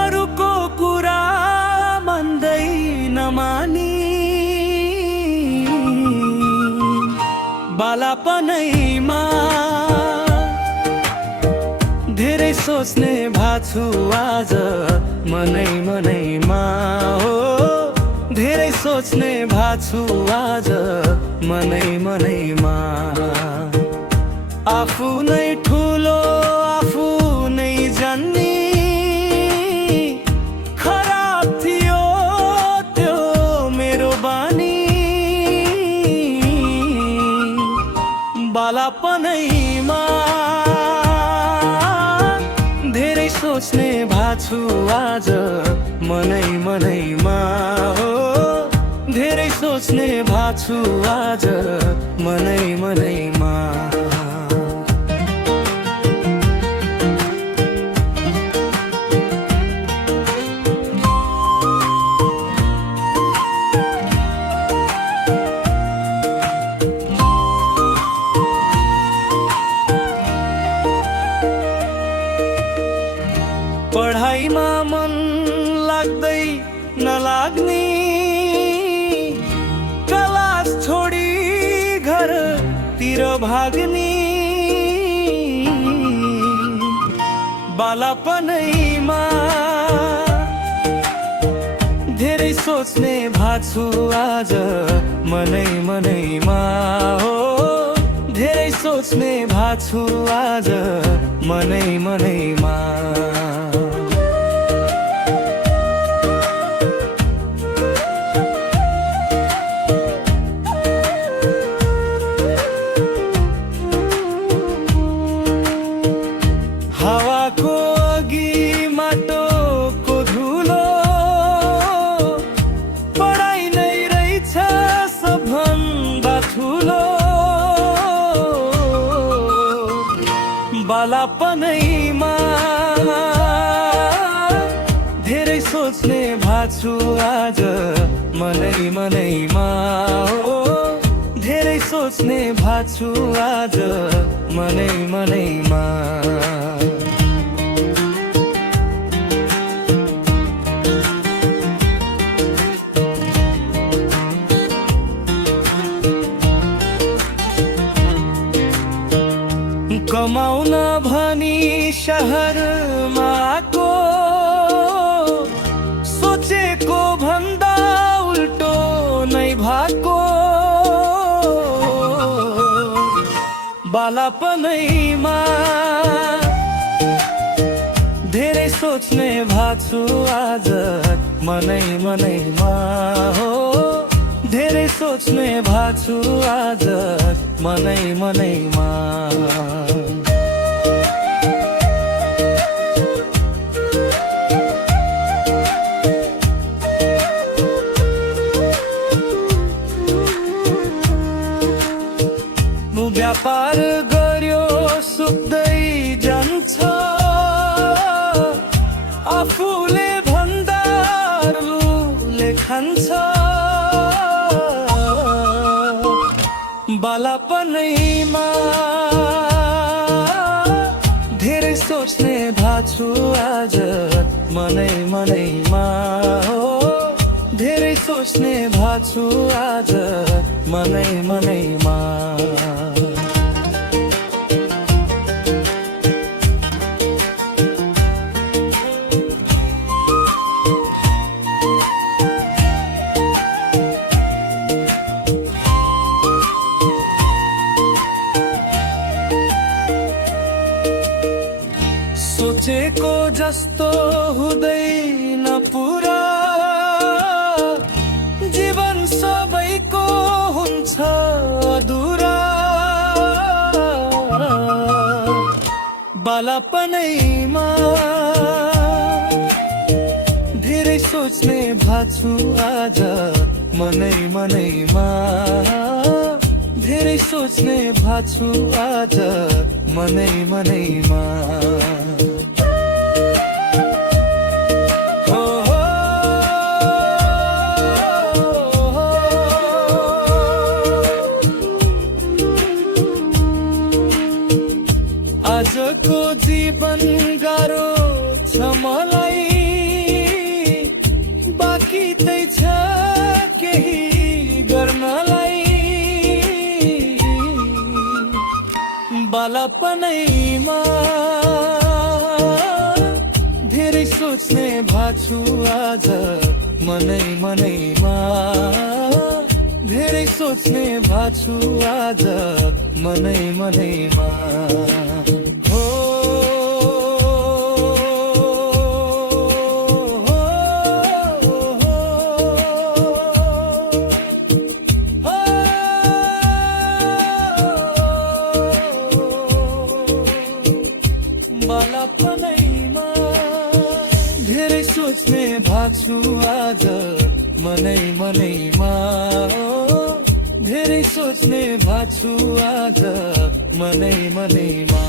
अरूको कुरा मान्दै नमानी बालापनैमा धेरै सोच्ने भाछु आज मनै मनैमा हो धेरै सोच्ने भाछु आज मनै मनैमा आफू नै ठुलो आफू नै जान्ने खराब थियो त्यो मेरो बानी बालापनैमा धेरै सोच्ने भाछु आज मनै मनैमा हो धेरै सोच्ने भाछु आज मनै मनैमा पढाइमा मन लाग्दै नलाग्ने क्लास छोडी घरतिर भाग्ने बालापनैमा धेरै सोच्ने भाछु आज मनै मनैमा हो धेरै सोच्ने भाछु आज मनै मनैमा हावाको अघि माटोको धुलो पढाइ नै रहेछ सबभन्दा ठुलो बालापनैमा धेरै सोच्ने भाछु आज मनै मनैमा हो धेरै सोच्ने भाछु आज मनै मनैमा कमाउन भनी शहरमा आको सोचेको भन्दा उल्टो नै भएको बालापनैमा धेरै सोच्ने भाछु आज मनै मनैमा हो धेरै सोच्ने भाछु आज मनै मनैमा व्यापार गर्यो सुक्दै जान्छ आफूले भन्दा अरूले खान्छ बालापनैमा धेरै सोच्ने भाछु आज मनै मनैमा हो धेरै सोच्ने भाछु आज मनै मनैमा सोचेको जस्तो हुँदैन पुरा जीवन सबैको हुन्छ अधुरा बालापनैमा धेरै सोच्ने भाछु आज मनै मनैमा धेरै सोच्ने भाछु आज मनै मनैमा आजको जीवन गाह्रो भाछु आज मनै मनैमा धेरै सोच्ने भाछु आज मनै मनैमा हो बालापनैमा धेरै सोच्ने भाछु आज मनै मनैमा धेरै सोच्ने भाछु आज मनै मनैमा